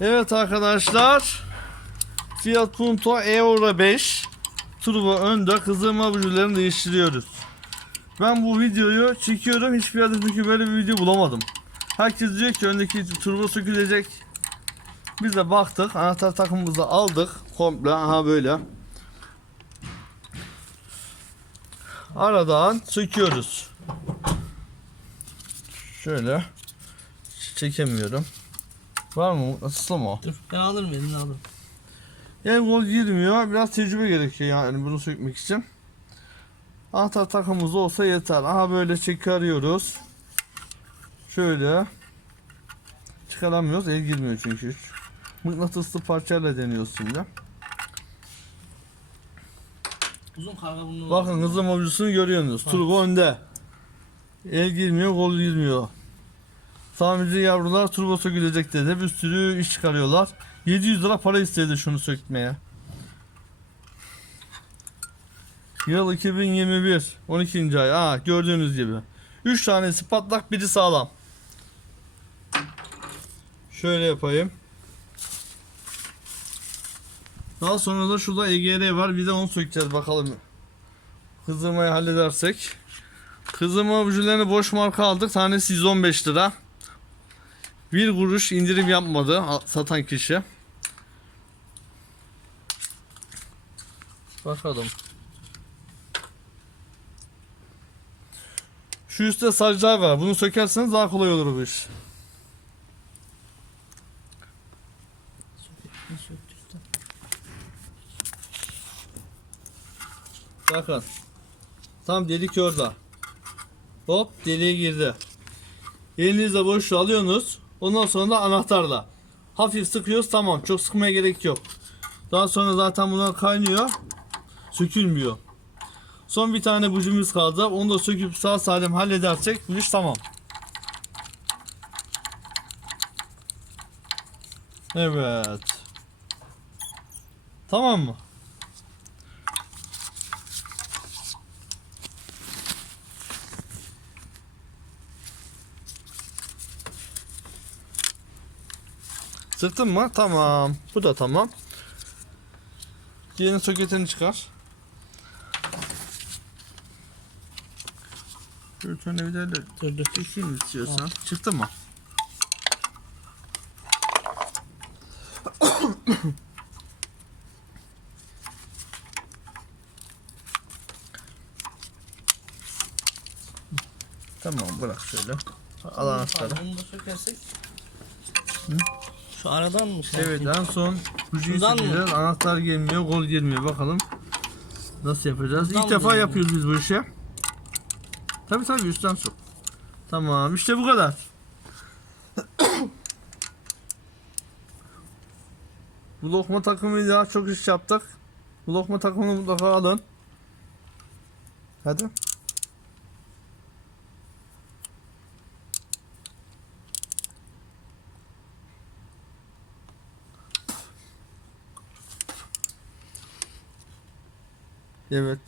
Evet arkadaşlar. Fiat Punto Euro 5 turbo önde kızdırma bujilerini değiştiriyoruz. Ben bu videoyu çekiyorum. Hiçbir yerde çünkü böyle bir video bulamadım. Herkes diyor ki öndeki turbo sökülecek. Biz de baktık. Anahtar takımımızı aldık. Komple. Aha böyle. Aradan söküyoruz. Şöyle. Çekemiyorum. Var mı? Nasıl mı? Dur ben alırım elini alırım. El gol girmiyor. Biraz tecrübe gerekiyor yani bunu sökmek için. Anahtar takımımız olsa yeter. Aha böyle çıkarıyoruz. Şöyle. Çıkaramıyoruz. El girmiyor çünkü. Mıknatıslı parçayla deniyoruz şimdi. Uzun karga burnu Bakın hızlı mobilyasını görüyorsunuz. Turbo önde. El girmiyor, gol girmiyor. Tamirci yavrular turbo sökülecek dedi. Bir sürü iş çıkarıyorlar. 700 lira para istedi şunu sökmeye. Yıl 2021 12. ay. Aa gördüğünüz gibi. 3 tanesi patlak, biri sağlam. Şöyle yapayım. Daha sonra da şurada EGR var. Bir de onu sökeceğiz bakalım. Kızdırmayı halledersek. Kızdırma bujilerini boş marka aldık. Tanesi 115 lira. Bir kuruş indirim yapmadı satan kişi. Bakalım. Şu üstte saclar var. Bunu sökerseniz daha kolay olur bu iş. Bakın. Tam delik orada. Hop deliğe girdi. Elinizle boşluğu alıyorsunuz. Ondan sonra da anahtarla. Hafif sıkıyoruz tamam. Çok sıkmaya gerek yok. Daha sonra zaten buna kaynıyor. Sökülmüyor. Son bir tane bujimiz kaldı. Onu da söküp sağ salim halledersek bu iş tamam. Evet. Tamam mı? Sıktın mı? Tamam. Bu da tamam. Diğerinin soketini çıkar. Tornavidayla Dur çekeyim istiyorsan. Çıktı mı? tamam bırak şöyle. Al anahtarı. Bunu da sökersek. Şu aradan mı? şey Evet yapayım? en son sökeceğiz. Anahtar gelmiyor, gol gelmiyor. Bakalım nasıl yapacağız. Şuradan İlk defa yapıyoruz biz bu işi. Tabi tabi üstten sok. Tamam işte bu kadar. bu lokma takımıyla çok iş yaptık. Bu lokma takımını mutlaka alın. Hadi. Evet.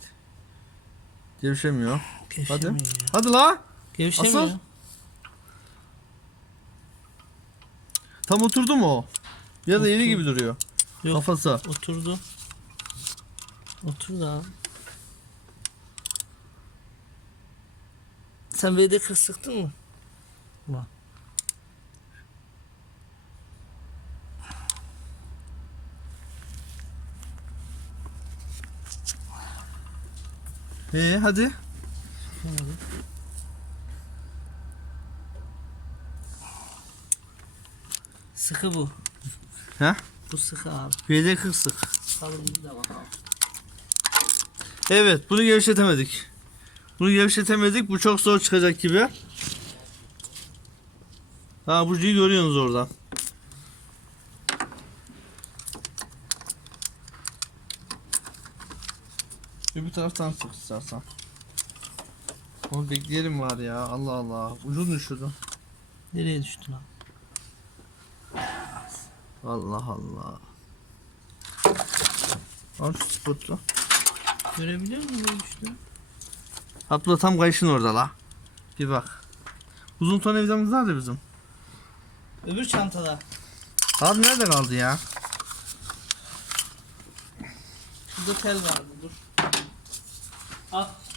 Gevşemiyor. Gevşemiyor ya. Hadi la. Gevşemiyor. Asıl? Tam oturdu mu o? Ya da yeni Oturdu. gibi duruyor. Yok. Kafası. Oturdu. Oturdu abi. Sen VD40 sıktın mı? Bak. İyi hadi. Sıkı bu. He? Bu sıkı abi. VD 40 sık. Kalın bir de bakalım. Evet bunu gevşetemedik. Bunu gevşetemedik. Bu çok zor çıkacak gibi. Ha bujiyi görüyorsunuz oradan. Öbür taraftan sık istersen. Onu bekleyelim var ya. Allah Allah. Ucuz düşürdü. Nereye düştün abi? Allah Allah. Al şu spotu. Görebiliyor musun nereye düştü? Abla tam kayışın orada la. Bir bak. Uzun ton evdamız nerede bizim? Öbür çantada. Abi nerede kaldı ya? Şurada tel vardı dur. Al.